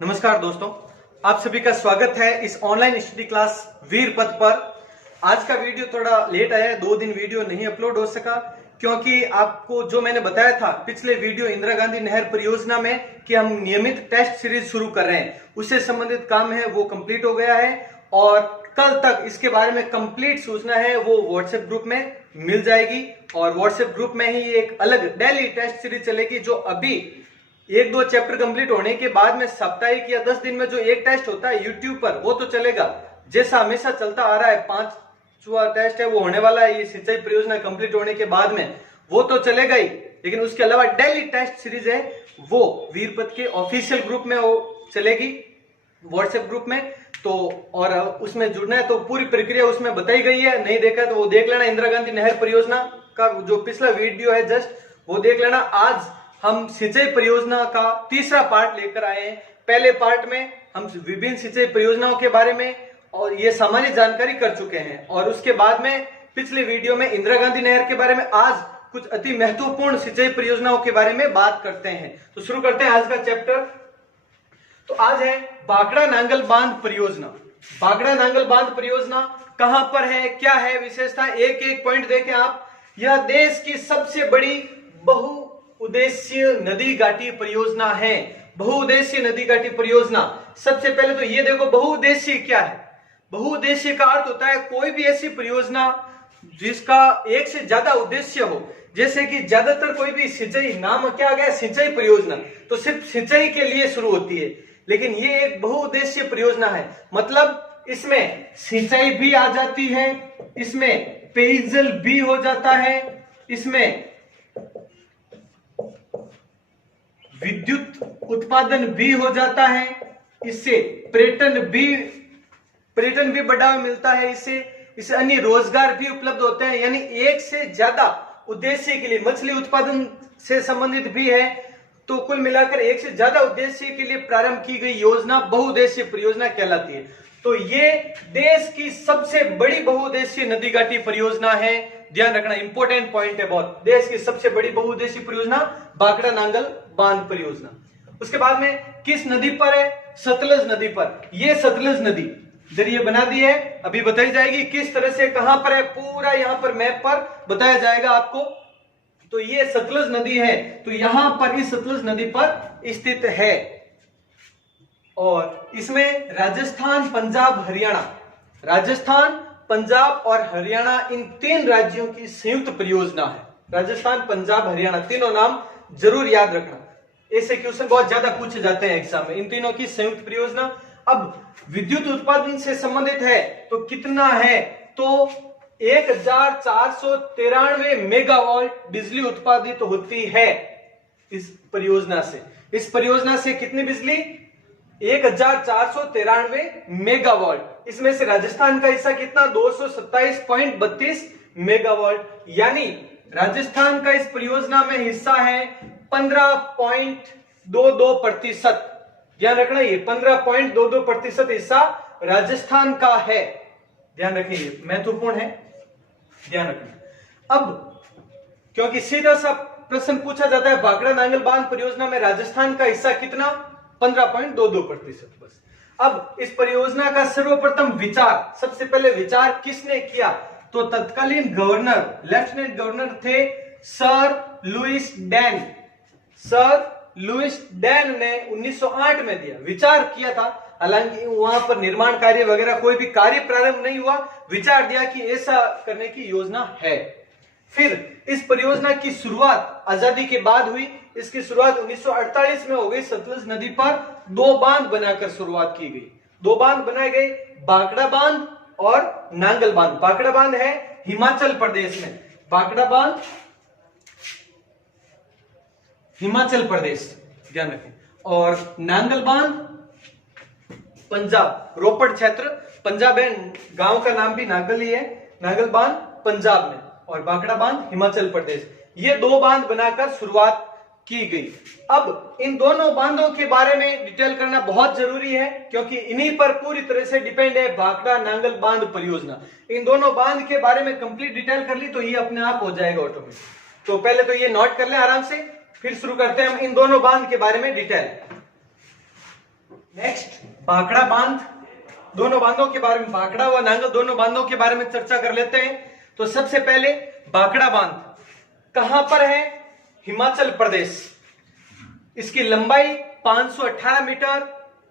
नमस्कार दोस्तों, आप सभी का स्वागत है इस ऑनलाइन स्टडी क्लास वीर पथ पर। आज का वीडियो थोड़ा लेट आया है, 2 दिन वीडियो नहीं अपलोड हो सका क्योंकि आपको जो मैंने बताया था पिछले वीडियो इंदिरा गांधी नहर परियोजना में कि हम नियमित टेस्ट सीरीज शुरू कर रहे हैं, उससे संबंधित काम है वो कंप्लीट हो गया है और कल तक इसके बारे में कंप्लीट सूचना है वो व्हाट्सएप ग्रुप में मिल जाएगी और व्हाट्सएप ग्रुप में ही एक अलग डेली टेस्ट सीरीज चलेगी जो अभी 1-2 चैप्टर कंप्लीट होने के बाद में साप्ताहिक या 10 दिन में जो एक टेस्ट होता है यूट्यूब पर वो तो चलेगा जैसा हमेशा चलता आ रहा है। 5वां टेस्ट है वो होने वाला है, ये सिंचाई परियोजना कंप्लीट होने के बाद में वो तो चलेगा ही, लेकिन उसके अलावा डेली टेस्ट सीरीज है वो वीरपथ के ऑफिशियल ग्रुप में वो चलेगी व्हाट्सएप ग्रुप में। तो और उसमें जुड़ना है तो पूरी प्रक्रिया उसमें बताई गई है, नहीं देखा तो वो देख लेना। इंदिरा गांधी नहर परियोजना का जो पिछला वीडियो है जस्ट वो देख लेना। आज हम सिंचाई परियोजना का तीसरा पार्ट लेकर आए हैं। पहले पार्ट में हम विभिन्न सिंचाई परियोजनाओं के बारे में और ये सामान्य जानकारी कर चुके हैं और उसके बाद में पिछले वीडियो में इंदिरा गांधी नहर के बारे में आज कुछ अति महत्वपूर्ण सिंचाई परियोजनाओं के बारे में बात करते हैं। तो शुरू करते हैं आज का चैप्टर। तो आज है भाखड़ा नांगल बांध परियोजना। भाखड़ा नांगल बांध परियोजना कहां पर है, क्या है विशेषता, एक एक पॉइंट देखें आप। यह देश की सबसे बड़ी बहुउद्देशीय नदी घाटी परियोजना है। बहुउद्देशीय नदी घाटी परियोजना, सबसे पहले तो ये देखो बहुउद्देशीय क्या है। बहुउद्देशीय का अर्थ होता है कोई भी ऐसी परियोजना जिसका एक से ज्यादा उद्देश्य हो, जैसे कि ज्यादातर कोई भी सिंचाई, नाम क्या आ गया सिंचाई परियोजना, तो सिर्फ सिंचाई के लिए शुरू होती है, लेकिन ये एक बहुउद्देशीय परियोजना है। मतलब इसमें सिंचाई भी आ जाती है, इसमें पेयजल भी हो जाता है, इसमें विद्युत उत्पादन भी हो जाता है, इससे पर्यटन भी बढ़ावा मिलता है, इससे अन्य रोजगार भी उपलब्ध होते हैं। यानी एक से ज्यादा उद्देश्य के लिए, मछली उत्पादन से संबंधित भी है, तो कुल मिलाकर एक से ज्यादा उद्देश्य के लिए प्रारंभ की गई योजना बहुउद्देशीय परियोजना कहलाती है। तो ये देश की सबसे बड़ी बहुउद्देशीय नदी घाटी परियोजना है, ध्यान रखना, इंपॉर्टेंट पॉइंट है बहुत। देश की सबसे बड़ी बहुउद्देशीय परियोजना भाखड़ा नांगल बांध परियोजना। उसके बाद में किस नदी पर है, सतलज नदी पर। ये सतलज नदी जरिए बना दी है, अभी बताई जाएगी किस तरह से, कहां पर है, पूरा यहां पर मैप पर बताया जाएगा आपको। तो ये सतलज नदी है, तो यहां पर इस सतलज नदी पर स्थित है और इसमें राजस्थान, पंजाब, हरियाणा, राजस्थान, पंजाब और हरियाणा इन 3 राज्यों की संयुक्त परियोजना है। राजस्थान, पंजाब, हरियाणा, तीनों नाम जरूर याद रखना, ऐसे क्वेश्चन बहुत ज्यादा पूछे जाते हैं एग्जाम में। इन तीनों की संयुक्त परियोजना। अब विद्युत उत्पादन से संबंधित है तो कितना है, तो 1493 मेगावाट बिजली उत्पादित होती है इस परियोजना से। इस परियोजना से कितनी बिजली, 1493 मेगावाट। इसमें से राजस्थान का हिस्सा कितना, 227.32 मेगावाट। यानी राजस्थान का इस परियोजना में हिस्सा है 15.22%। ध्यान रखना, ये 15.22% हिस्सा राजस्थान का है, ध्यान रखिए, महत्वपूर्ण है, ध्यान रखना। अब क्योंकि सीधा सा प्रश्न पूछा जाता है भाखड़ा नांगल बांध परियोजना में राजस्थान का हिस्सा कितना, 15.22%। बस अब इस परियोजना का सर्वप्रथम विचार, सबसे पहले विचार किसने किया, तो तत्कालीन गवर्नर, लेफ्टिनेंट गवर्नर थे sir Louis Dane. Sir Louis Dane ने 1908 में दिया, विचार किया था। हालांकि वहां पर निर्माण कार्य वगैरह कोई भी कार्य प्रारंभ नहीं हुआ, विचार दिया कि ऐसा करने की योजना है। फिर इस परियोजना की शुरुआत आजादी के बाद हुई। इसकी शुरुआत 1948 में हो गई। सतलज नदी पर 2 बांध बनाकर शुरुआत की गई। 2 बांध बनाए गए, भाखड़ा बांध और नांगल बांध। भाखड़ा बांध है हिमाचल प्रदेश में, भाखड़ा बांध हिमाचल प्रदेश, ध्यान रखें, और नांगल बांध पंजाब, रोपड़ क्षेत्र पंजाब है, गांव का नाम भी नांगल ही है। नांगल बांध पंजाब में और भाखड़ा बांध हिमाचल प्रदेश। ये 2 बांध बनाकर शुरुआत की गई। अब इन दोनों बांधों के बारे में डिटेल करना बहुत जरूरी है क्योंकि इन्हीं पर पूरी तरह से डिपेंड है भाखड़ा नांगल बांध परियोजना। इन दोनों बांध के बारे में कंप्लीट डिटेल कर ली तो ये अपने आप हो जाएगा ऑटोमेटिक। तो पहले तो ये नोट कर लें आराम से, फिर शुरू करते हैं हम इन दोनों बांध के बारे में डिटेल। नेक्स्ट भाखड़ा बांध, दोनों बांधों के बारे में, भाखड़ा व नांगल दोनों बांधों के बारे में चर्चा कर लेते हैं। तो सबसे पहले भाखड़ा बांध कहां पर है? हिमाचल प्रदेश। इसकी लंबाई 518 मीटर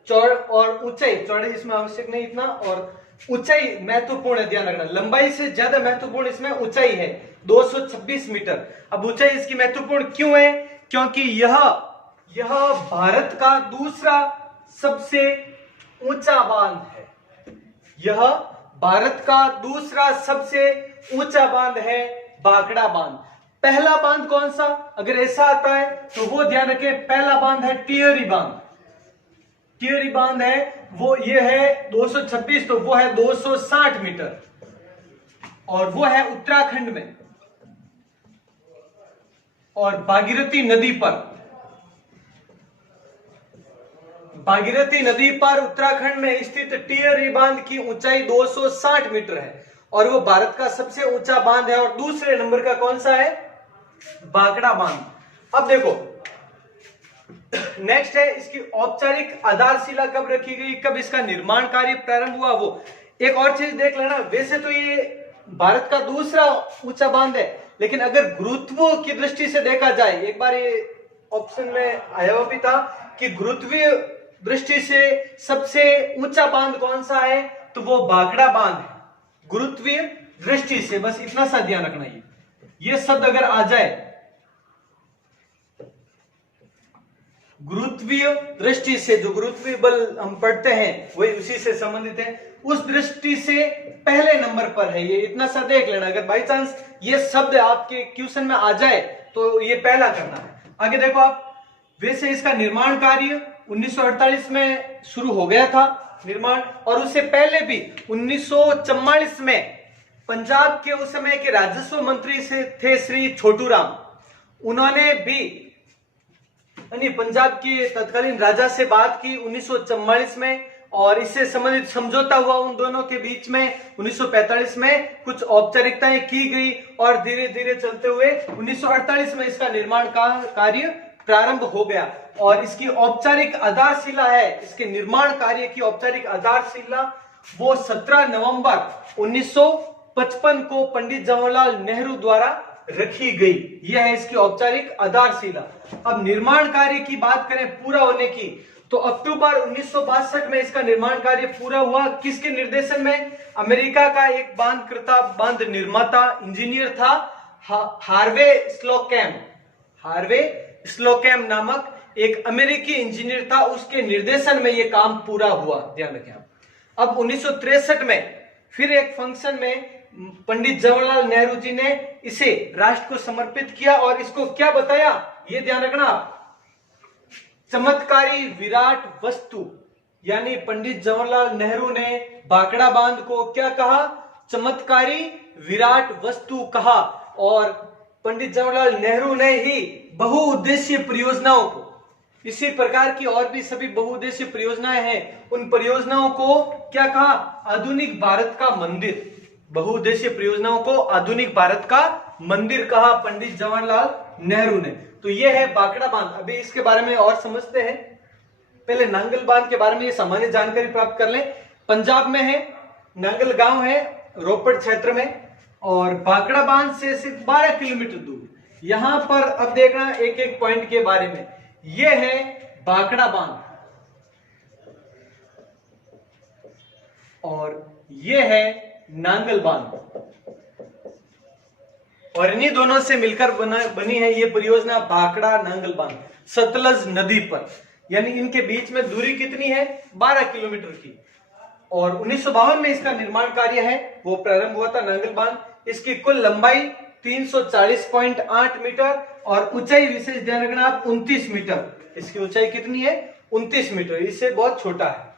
चौड़ और ऊंचाई, चौड़ाई इसमें आवश्यक नहीं इतना, और ऊंचाई महत्वपूर्ण है, ध्यान रखना, लंबाई से ज्यादा महत्वपूर्ण इसमें ऊंचाई है 226 मीटर। अब ऊंचाई इसकी महत्वपूर्ण क्यों है? क्योंकि यह भारत का दूसरा सबसे ऊंचा बांध है। यह भारत का दूसरा सबसे ऊंचा बांध है भाखड़ा बांध। पहला बांध कौन सा? अगर ऐसा आता है तो वो ध्यान रखें, पहला बांध है टिहरी बांध। टिहरी बांध है वो, ये है 226, तो वो है 260 मीटर और वो है उत्तराखंड में और भागीरथी नदी पर। भागीरथी नदी पर उत्तराखंड में स्थित टिहरी बांध की ऊंचाई 260 मीटर है और वो भारत का सबसे ऊंचा बांध है। और दूसरे नंबर का कौन सा है? भाखड़ा बांध। अब देखो नेक्स्ट है, इसकी औपचारिक आधारशिला कब रखी गई, कब इसका निर्माण कार्य प्रारंभ हुआ, वो एक और चीज देख लेना। वैसे तो ये भारत का दूसरा ऊंचा बांध है, लेकिन अगर गुरुत्व की दृष्टि से देखा जाए, एक बार ये ऑप्शन में आया हुआ भी था कि गुरुत्वीय दृष्टि से सबसे ऊंचा बांध कौन सा है, तो वो भाखड़ा बांध है गुरुत्वीय दृष्टि से। बस इतना सा ध्यान रखना, ये शब्द अगर आ जाए गुरुत्वीय दृष्टि से, जो गुरुत्वीय बल हम पढ़ते हैं वही उसी से संबंधित है, उस दृष्टि से पहले नंबर पर है ये, इतना सा देख लेना। अगर बाई चांस ये शब्द आपके क्वेश्चन में आ जाए तो ये पहला करना है। आगे देखो आप, वैसे इसका निर्माण कार्य 1948 में शुरू हो गया था निर्माण, और उससे पहले भी 1944 में पंजाब के उस समय के राजस्व मंत्री से थे श्री छोटू राम, उन्होंने भी पंजाब के तत्कालीन राजा से बात की 1944 में और इससे संबंधित समझौता हुआ उन दोनों के बीच में। 1945 में कुछ औपचारिकताएं की गई और धीरे धीरे चलते हुए 1948 में इसका निर्माण का कार्य प्रारंभ हो गया। और इसकी औपचारिक आधारशिला है, इसके निर्माण कार्य की औपचारिक आधारशिला वो 17 नवंबर 1955 को पंडित जवाहरलाल नेहरू द्वारा रखी गई। यह है इसकी औपचारिक आधारशिला। अब निर्माण कार्य की बात करें पूरा होने की, तो अक्टूबर 1962 में इसका निर्माण कार्य पूरा हुआ। किसके निर्देशन में? अमेरिका का एक बांधकर्ता, बांध निर्माता, इंजीनियर था हार्वे स्लोकैम। हार्वे स्लोकैम नामक एक अमेरिकी इंजीनियर था, उसके निर्देशन में यह काम पूरा हुआ, ध्यान रखें आप। अब 1963 में फिर एक फंक्शन में पंडित जवाहरलाल नेहरू जी ने इसे राष्ट्र को समर्पित किया और इसको क्या बताया, ये ध्यान रखना, चमत्कारी विराट वस्तु। यानी पंडित जवाहरलाल नेहरू ने भाखड़ा बांध को क्या कहा? चमत्कारी विराट वस्तु कहा। और पंडित जवाहरलाल नेहरू ने ही बहुउद्देशीय परियोजनाओं को, इसी प्रकार की और भी सभी बहुउद्देशीय परियोजनाएं हैं, उन परियोजनाओं को क्या कहा? आधुनिक भारत का मंदिर। बहुउद्देशीय परियोजनाओं को आधुनिक भारत का मंदिर कहा पंडित जवाहरलाल नेहरू ने। तो यह है भाखड़ा बांध। अभी इसके बारे में और समझते हैं। पहले नांगल बांध के बारे में ये सामान्य जानकारी प्राप्त कर लें। पंजाब में है, नांगल गांव है रोपड़ क्षेत्र में, और भाखड़ा बांध से सिर्फ 12 किलोमीटर दूर। यहां पर अब देखना एक एक पॉइंट के बारे में। यह है भाखड़ा बांध और यह है नांगल बांध, और इन्हीं दोनों से मिलकर बनी है ये परियोजना भाखड़ा नांगल बांध सतलज नदी पर। यानी इनके बीच में दूरी कितनी है? 12 किलोमीटर की। और 1952 में इसका निर्माण कार्य है वो प्रारंभ हुआ था नांगल बांध। इसकी कुल लंबाई 340.8 मीटर और ऊंचाई, विशेष ध्यान रखना आप, 29 मीटर। इसकी ऊंचाई कितनी है? 29 मीटर, इससे बहुत छोटा है।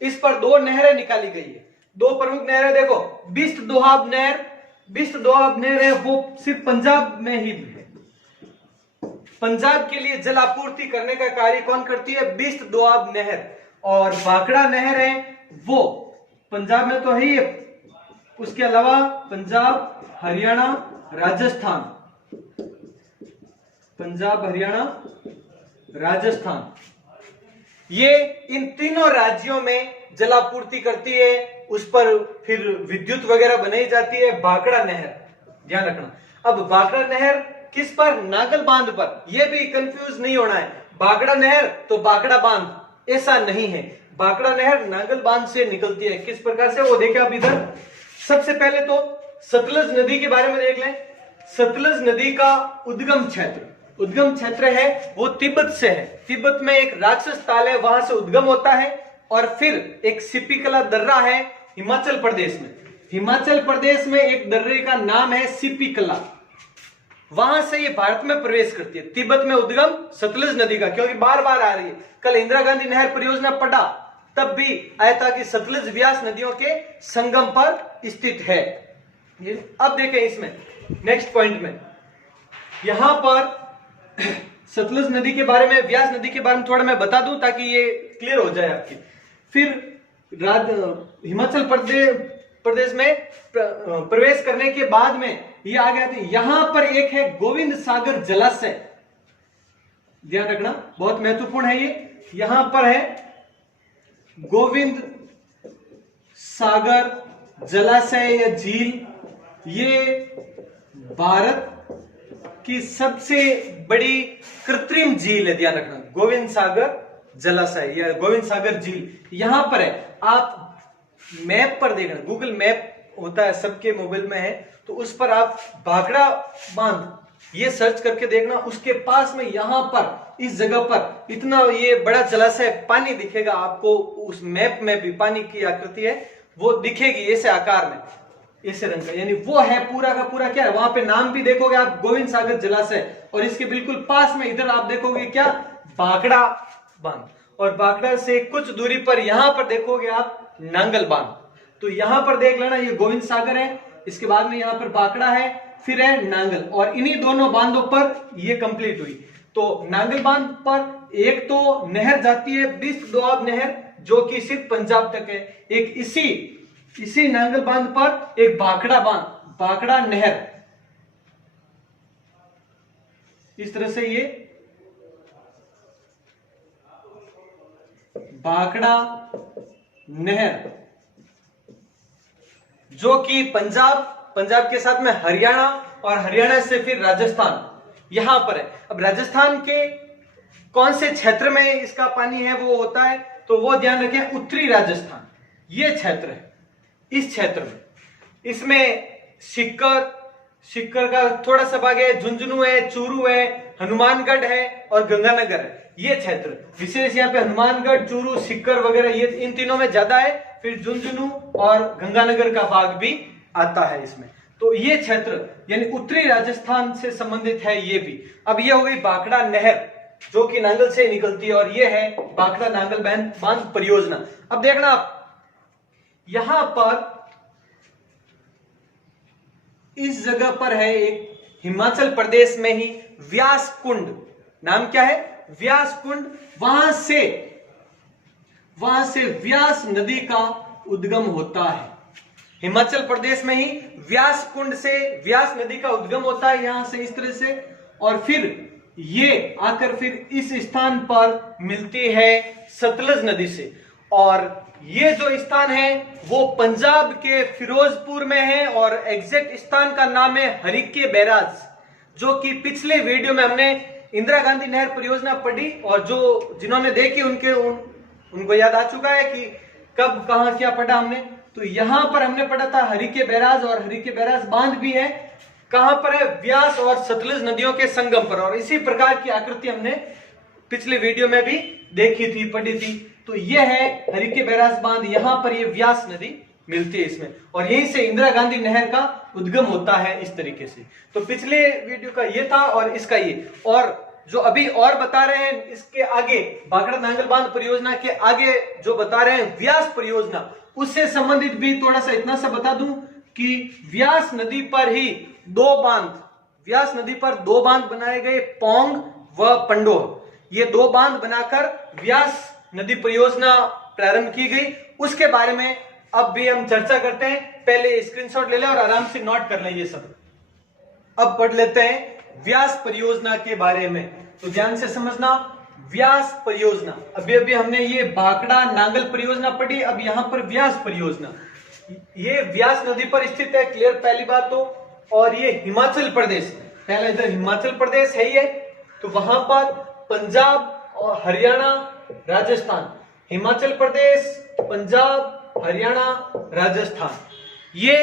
इस पर 2 नहरें निकाली गई है, 2 प्रमुख नहरें देखो, बिस्ट दोआब नहर। बिस्ट दोआब नहर है वो सिर्फ पंजाब में ही है। पंजाब के लिए जल आपूर्ति करने का कार्य कौन करती है? बिस्ट दोआब नहर। और भाखड़ा नहर है वो पंजाब में तो है ही, उसके अलावा पंजाब, हरियाणा, राजस्थान, पंजाब, हरियाणा, राजस्थान, ये इन तीनों राज्यों में जलापूर्ति करती है, उस पर फिर विद्युत वगैरह बनाई जाती है। भाखड़ा नहर, ध्यान रखना। अब भाखड़ा नहर किस पर? नागल बांध पर। यह भी कंफ्यूज नहीं होना है, भाखड़ा नहर तो भाखड़ा बांध, ऐसा नहीं है। भाखड़ा नहर नागल बांध से निकलती है। किस प्रकार से, वो देखें आप इधर। सबसे पहले तो सतलज नदी के बारे में देख लें। सतलज नदी का उद्गम क्षेत्र है वो तिब्बत से है। तिब्बत में एक राक्षस ताल है, वहां से उद्गम होता है। और फिर एक सिपिकला दर्रा है हिमाचल प्रदेश में। हिमाचल प्रदेश में एक दर्रे का नाम है सिपिकला, वहां से ये भारत में प्रवेश करती है। तिब्बत में उद्गम सतलज नदी का, क्योंकि बार बार आ रही है। कल इंदिरा गांधी नहर परियोजना पढ़ा, तब भी आया था कि सतलज व्यास नदियों के संगम पर स्थित है। अब देखें इसमें नेक्स्ट पॉइंट में, यहां पर सतलज नदी के बारे में, व्यास नदी के बारे में थोड़ा मैं बता दूं ताकि ये क्लियर हो जाए आपकी। फिर हिमाचल प्रदेश में प्रवेश करने के बाद में ये आ गया था। यहां पर एक है गोविंद सागर जलाशय, ध्यान रखना, बहुत महत्वपूर्ण है ये। यहां पर है गोविंद सागर जलाशय या झील, ये भारत की सबसे बड़ी कृत्रिम झील है, ध्यान रखना। गोविंद सागर जलाशय या गोविंद सागर झील यहां पर है। आप मैप पर देखना, गूगल मैप होता है सबके मोबाइल में है, तो उस पर आप भाखड़ा बांध ये सर्च करके देखना। उसके पास में यहां पर इस जगह पर इतना ये बड़ा जलाशय पानी दिखेगा आपको। उस मैप में भी पानी की आकृति है वो दिखेगी ऐसे आकार में, ऐसे रंग का, यानी वो है पूरा का पूरा क्या है। वहां पे नाम भी देखोगे आप, गोविंद सागर जलाशय, और इसके बिल्कुल पास में इधर आप देखोगे क्या, भाखड़ा बांध। और भाखड़ा से कुछ दूरी पर यहां पर देखोगे आप नांगल बांध। तो यहां पर देख लेना, ये गोविंद सागर है, इसके बाद में यहां पर भाखड़ा है, फिर है नांगल, और इन्हीं दोनों बांधों पर ये कंप्लीट हुई। तो नांगल बांध पर एक तो नहर जाती है बिस्ट दोआब नहर, जो कि सिर्फ पंजाब तक है। एक इसी नांगल बांध पर एक भाखड़ा बांध, भाखड़ा नहर, इस तरह से ये भाखड़ा नहर, जो कि पंजाब के साथ में हरियाणा, और हरियाणा से फिर राजस्थान यहां पर है। अब राजस्थान के कौन से क्षेत्र में इसका पानी है वो होता है, तो वो ध्यान रखें, उत्तरी राजस्थान ये क्षेत्र है। इस क्षेत्र में इसमें सिक्कर का थोड़ा सा भाग है, झुंझुनू है, चूरू है, हनुमानगढ़ है और गंगानगर है। ये क्षेत्र विशेष यहाँ पे हनुमानगढ़, चूरू, सिक्कर वगैरह ये इन तीनों में ज्यादा है। फिर झुंझुनू और गंगानगर का भाग भी आता है इसमें। तो ये क्षेत्र यानी उत्तरी राजस्थान से संबंधित है ये भी। अब ये हो गई भाखड़ा नहर जो कि नांगल से निकलती है, और ये है भाखड़ा नांगल बांध परियोजना। अब देखना आप, यहां पर इस जगह पर है एक हिमाचल प्रदेश में ही व्यास कुंड, नाम क्या है, व्यास कुंड। वहां से व्यास नदी का उद्गम होता है। हिमाचल प्रदेश में ही व्यास कुंड से व्यास नदी का उद्गम होता है, यहां से इस तरह से, और फिर ये आकर फिर इस स्थान पर मिलती है सतलज नदी से। और ये जो स्थान है वो पंजाब के फिरोजपुर में है, और एग्जैक्ट स्थान का नाम है हरिके बैराज, जो कि पिछले वीडियो में हमने इंदिरा गांधी नहर परियोजना पढ़ी, और जो जिन्होंने देखी उनको याद आ चुका है कि कब कहां क्या पढ़ा हमने। तो यहां पर हमने पढ़ा था हरिके बैराज, और हरिके बैराज बांध भी है, कहां पर है, व्यास और सतलज नदियों के संगम पर। और इसी प्रकार की आकृति हमने पिछले वीडियो में भी देखी थी, पढ़ी थी। तो यह है हरिके बैराज बांध, यहां पर ये व्यास नदी मिलती है इसमें, और यहीं से इंदिरा गांधी नहर का उद्गम होता है इस तरीके से। तो पिछले वीडियो का ये था और इसका ये, और जो अभी और बता रहे हैं इसके आगे भाखड़ा नांगल बांध परियोजना के आगे जो बता रहे हैं व्यास परियोजना, उससे संबंधित भी थोड़ा सा इतना सा बता दूं कि व्यास नदी पर ही व्यास नदी पर दो बांध बनाए गए, पोंग व पंडोह। ये दो बांध बनाकर व्यास नदी परियोजना प्रारंभ की गई। उसके बारे में अब भी हम चर्चा करते हैं। पहले स्क्रीनशॉट ले लें और आराम से नोट कर लें ये सब। अब पढ़ लेते हैं व्यास परियोजना के बारे में। तो ध्यान से समझना, व्यास परियोजना। अभी अभी हमने ये भाखड़ा नांगल परियोजना पढ़ी, अब यहाँ पर व्यास परियोजना। ये व्यास नदी पर स्थित है, क्लियर पहली बात तो। और ये हिमाचल प्रदेश, पहले इधर हिमाचल प्रदेश है ये, तो वहां पर पंजाब और हरियाणा राजस्थान, हिमाचल प्रदेश पंजाब हरियाणा राजस्थान, ये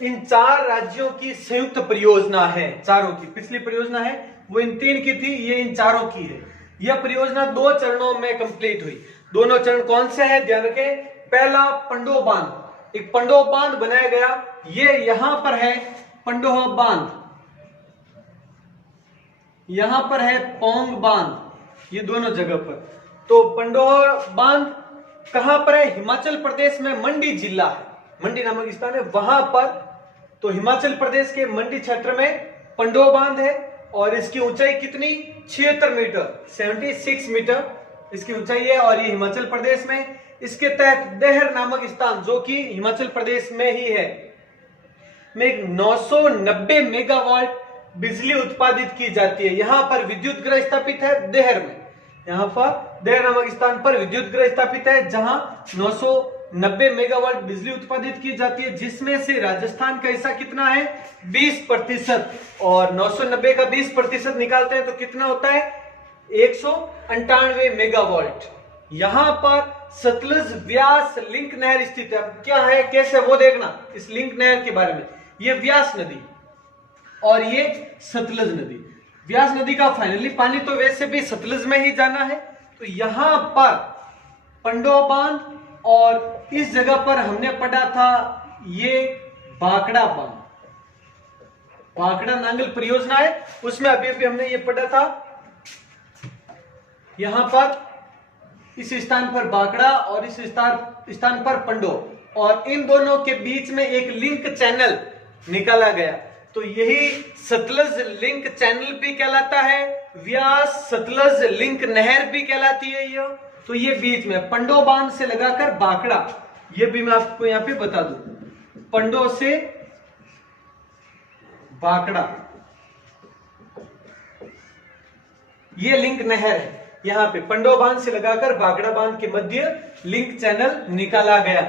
इन 4 राज्यों की संयुक्त परियोजना है, चारों की। पिछली परियोजना है वो इन 3 की थी, ये इन चारों की है। यह परियोजना 2 चरणों में कंप्लीट हुई। दोनों चरण कौन से हैं, ध्यान रखें। पहला पंडोह बांध, एक पंडोह बांध बनाया गया, ये यहां पर है पंडोह बांध, यहां पर है पौंग बांध, ये दोनों जगह पर। तो पंडोह बांध कहां पर है, हिमाचल प्रदेश में मंडी जिला है, मंडी नामक स्थान है वहां पर। तो हिमाचल प्रदेश के मंडी क्षेत्र में पंडोह बांध है और इसकी ऊंचाई कितनी, 76 मीटर, 76 मीटर इसकी ऊंचाई है और ये हिमाचल प्रदेश में। इसके तहत देहर नामक स्थान, जो कि हिमाचल प्रदेश में ही है, में 990 मेगावाट बिजली उत्पादित की जाती है। यहां पर विद्युत गृह स्थापित है देहर में, यहां पर देहर नामक स्थान पर विद्युत गृह स्थापित है जहां 990 मेगावाट बिजली उत्पादित की जाती है, जिसमें से राजस्थान का हिस्सा कितना है, 20%। और 990 का 20% निकालते हैं तो कितना होता है, 198 मेगावाट। यहां पर सतलुज व्यास लिंक नहर स्थित है। अब क्या है, कैसे, वो देखना इस लिंक नहर के बारे में। ये व्यास नदी और ये सतलुज नदी। व्यास नदी का फाइनली पानी तो वैसे भी सतलुज में ही जाना है। तो यहां पर पंडोह बांध और इस जगह पर हमने पढ़ा था ये भाखड़ा बांध, भाखड़ा नांगल परियोजना है, उसमें अभी अभी हमने ये पढ़ा था। यहां पर इस स्थान पर भाखड़ा और इस स्थान पर पंडोह, और इन दोनों के बीच में एक लिंक चैनल निकाला गया, तो यही सतलुज लिंक चैनल भी कहलाता है, व्यास सतलुज लिंक नहर भी कहलाती है ये। तो ये बीच में पंडोह बांध से लगाकर भाखड़ा, ये भी मैं आपको यहां पे बता दूं, पंडोह से भाखड़ा ये लिंक नहर है। यहां पे पंडोह बांध से लगाकर भाखड़ा बांध के मध्य लिंक चैनल निकाला गया,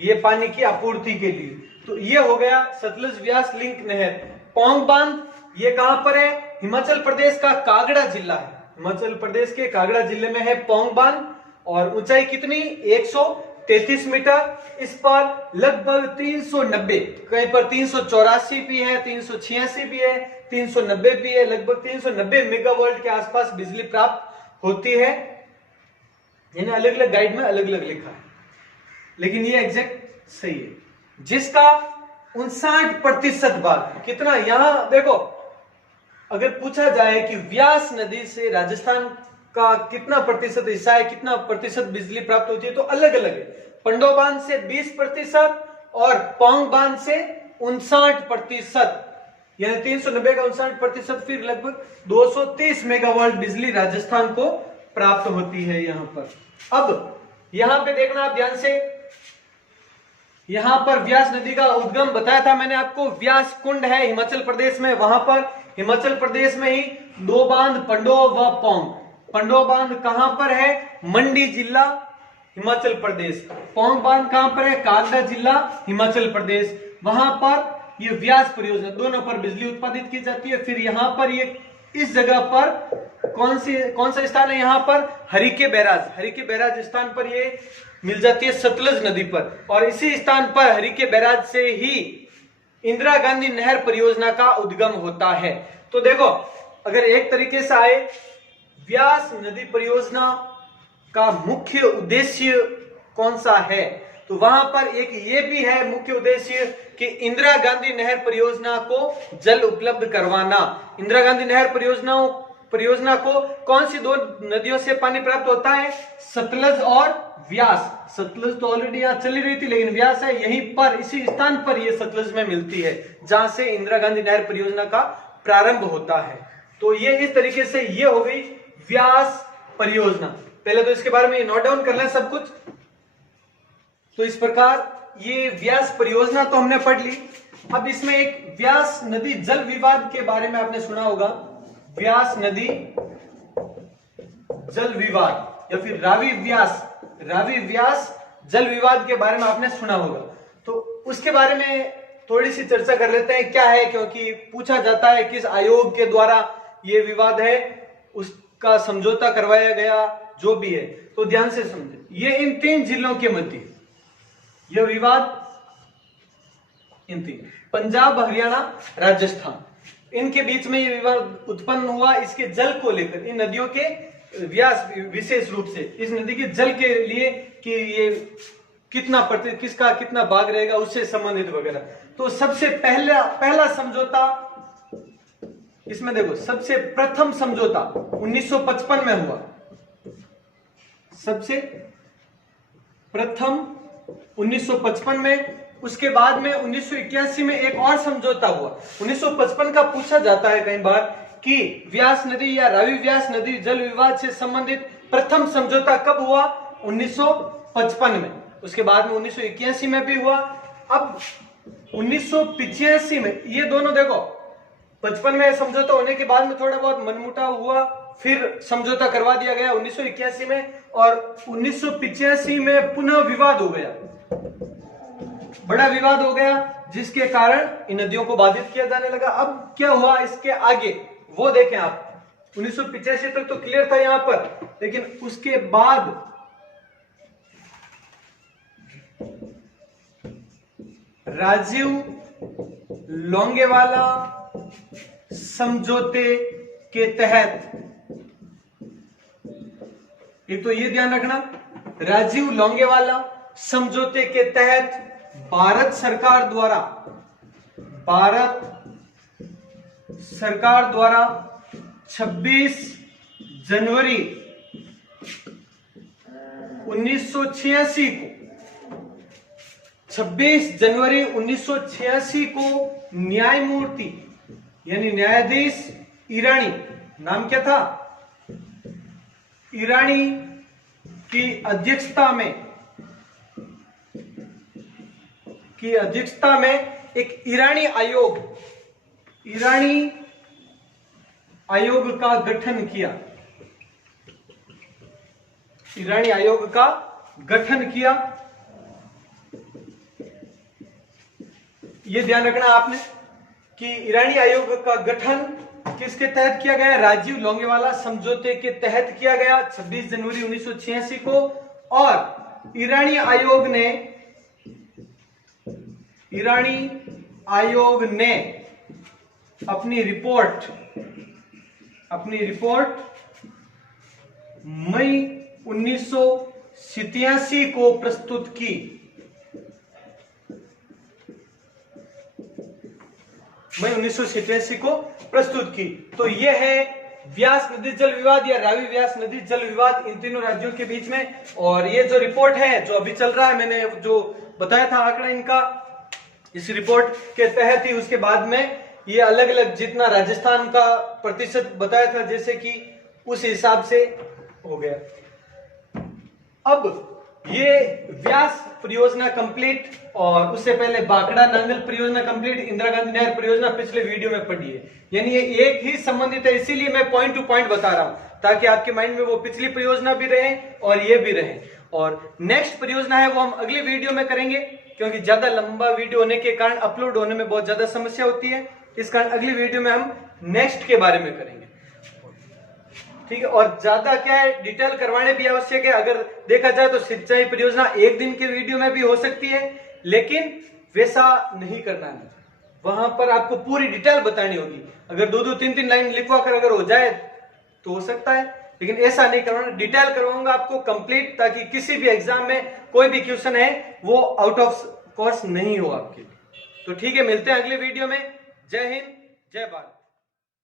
ये पानी की आपूर्ति के लिए। तो ये हो गया सतलुज व्यास लिंक नहर। पौंग बांध ये कहां पर है, हिमाचल प्रदेश का कांगड़ा जिला है, हिमाचल प्रदेश के कांगड़ा जिले में है पौंग बांध, और ऊंचाई कितनी, 133 मीटर। इस पर लगभग 390, कहीं पर 384 भी है, 386 भी है, 390 भी है, लगभग 390 मेगावाट के आसपास बिजली प्राप्त होती है। यानी अलग अलग गाइड में अलग अलग लिखा है, लेकिन ये एग्जैक्ट सही है, जिसका 59% भाग कितना, यहां देखो, अगर पूछा जाए कि व्यास नदी से राजस्थान का कितना प्रतिशत हिस्सा है, कितना प्रतिशत बिजली प्राप्त होती है, तो अलग अलग है। पंडोह बांध से 20% और पौंग बांध से 59%, यानी 390 का 59%, फिर लगभग 230 मेगावाट बिजली राजस्थान को प्राप्त होती है यहां पर। अब यहां पे देखना आप ध्यान से, यहां पर व्यास नदी का उद्गम बताया था मैंने आपको, व्यास कुंड है हिमाचल प्रदेश में, वहां पर हिमाचल प्रदेश में ही 2 बांध, पंडोह व पौंग। पंडोह बांध कहां पर है, मंडी जिला हिमाचल प्रदेश। पौंग बांध कहां पर है, कांगड़ा जिला हिमाचल प्रदेश। वहां पर ये व्यास परियोजना, दोनों पर बिजली उत्पादित की जाती है। फिर यहां पर ये इस जगह पर कौन सा स्थान है, यहां पर हरिके बैराज, हरिके बैराज स्थान पर ये मिल जाती है सतलुज नदी पर, और इसी स्थान पर हरिके बैराज से ही इंदिरा गांधी नहर परियोजना का उद्गम होता है। तो देखो, अगर एक तरीके से आए, व्यास नदी परियोजना का मुख्य उद्देश्य कौन सा है, तो वहां पर एक ये भी है मुख्य उद्देश्य कि इंदिरा गांधी नहर परियोजना को जल उपलब्ध करवाना। इंदिरा गांधी नहर परियोजना को कौन सी 2 नदियों से पानी प्राप्त होता है, सतलुज और व्यास। सतलुज तो ऑलरेडी यहाँ चली रही थी, लेकिन व्यास है यहीं पर, इसी स्थान पर ये सतलुज में मिलती है, जहां से इंदिरा गांधी नहर परियोजना का प्रारंभ होता है। तो ये इस तरीके से ये हो गई व्यास परियोजना। पहले तो इसके बारे में नोट डाउन कर लें सब कुछ। तो इस प्रकार ये व्यास परियोजना तो हमने पढ़ ली। अब इसमें एक व्यास नदी जल विवाद के बारे में आपने सुना होगा, व्यास नदी जल विवाद या फिर रावी व्यास जल विवाद के बारे में आपने सुना होगा। तो उसके बारे में थोड़ी सी चर्चा कर लेते हैं, क्या है, क्योंकि पूछा जाता है किस आयोग के द्वारा ये विवाद है, उसका समझौता करवाया गया, जो भी है। तो ध्यान से समझे, ये इन 3 जिलों के मध्य यह विवाद, इन 3 पंजाब, हरियाणा, राजस्थान, इनके बीच में ये विवाद उत्पन्न हुआ इसके जल को लेकर, इन नदियों के व्यास, विशेष रूप से इस नदी के जल के लिए कि ये किसका कितना भाग रहेगा उससे संबंधित वगैरह। तो सबसे पहला समझौता इसमें देखो, सबसे प्रथम समझौता 1955 में हुआ, सबसे प्रथम 1955 में। उसके बाद में 1981 में एक और समझौता हुआ। 1955 का पूछा जाता है कई बार कि व्यास नदी या रावी व्यास नदी जल विवाद से संबंधित प्रथम समझौता कब हुआ? 1955 में। उसके बाद में 1981 में भी हुआ। अब 1985 में ये दोनों देखो, 55 में समझौता होने के बाद में थोड़ा बहुत मनमुटाव हुआ, फिर समझौता करवा दिया गया 1981 में, और 1985 में पुनः विवाद हो गया, बड़ा विवाद हो गया, जिसके कारण इन नदियों को बाधित किया जाने लगा। अब क्या हुआ इसके आगे वो देखें आप। 1985 तक तो क्लियर था यहां पर, लेकिन उसके बाद राजीव लोंगेवाला समझौते के तहत, एक तो ये ध्यान रखना, राजीव लोंगेवाला समझौते के तहत भारत सरकार द्वारा 26 जनवरी 1986 को 26 जनवरी 1986 को न्यायमूर्ति यानी न्यायाधीश ईरानी, नाम क्या था? ईरानी की अध्यक्षता में एक ईरानी आयोग का गठन किया। ईरानी आयोग का गठन किया। यह ध्यान रखना आपने कि ईरानी आयोग का गठन किसके तहत किया गया? राजीव लोंगेवाला समझौते के तहत किया गया 26 जनवरी 1986 को। और ईरानी आयोग ने अपनी रिपोर्ट मई 1987 को प्रस्तुत की। मई 1987 को प्रस्तुत की। तो यह है व्यास नदी जल विवाद या रावी व्यास नदी जल विवाद इन तीनों राज्यों के बीच में। और ये जो रिपोर्ट है जो अभी चल रहा है, मैंने जो बताया था आंकड़ा इनका, इस रिपोर्ट के तहत ही उसके बाद में ये अलग अलग जितना राजस्थान का प्रतिशत बताया था जैसे कि उस हिसाब से हो गया। अब ये व्यास परियोजना कंप्लीट, और उससे पहले बाकड़ा नांगल परियोजना कंप्लीट, इंदिरा गांधी नहर परियोजना पिछले वीडियो में पढ़ी है। यानी ये एक ही संबंधित है, इसीलिए मैं पॉइंट टू पॉइंट बता रहा हूं ताकि आपके माइंड में वो पिछली परियोजना भी रहे और ये भी रहे। और नेक्स्ट परियोजना है वो हम अगली वीडियो में करेंगे, क्योंकि ज्यादा लंबा वीडियो होने के कारण अपलोड होने में बहुत ज्यादा समस्या होती है। इस कारण अगली वीडियो में हम नेक्स्ट के बारे में करेंगे, ठीक है। और ज्यादा क्या है, डिटेल करवाने भी आवश्यक है। अगर देखा जाए तो सिंचाई परियोजना एक दिन के वीडियो में भी हो सकती है, लेकिन वैसा नहीं करना है। वहां पर आपको पूरी डिटेल बतानी होगी। अगर 2-2, 3-3 लाइन लिखवा कर अगर हो जाए तो हो सकता है, लेकिन ऐसा नहीं करवाना। डिटेल करवाऊंगा आपको कंप्लीट, ताकि किसी भी एग्जाम में कोई भी क्वेश्चन है वो आउट ऑफ कोर्स नहीं हो आपके। तो ठीक है, मिलते हैं अगले वीडियो में। जय हिंद, जय भारत।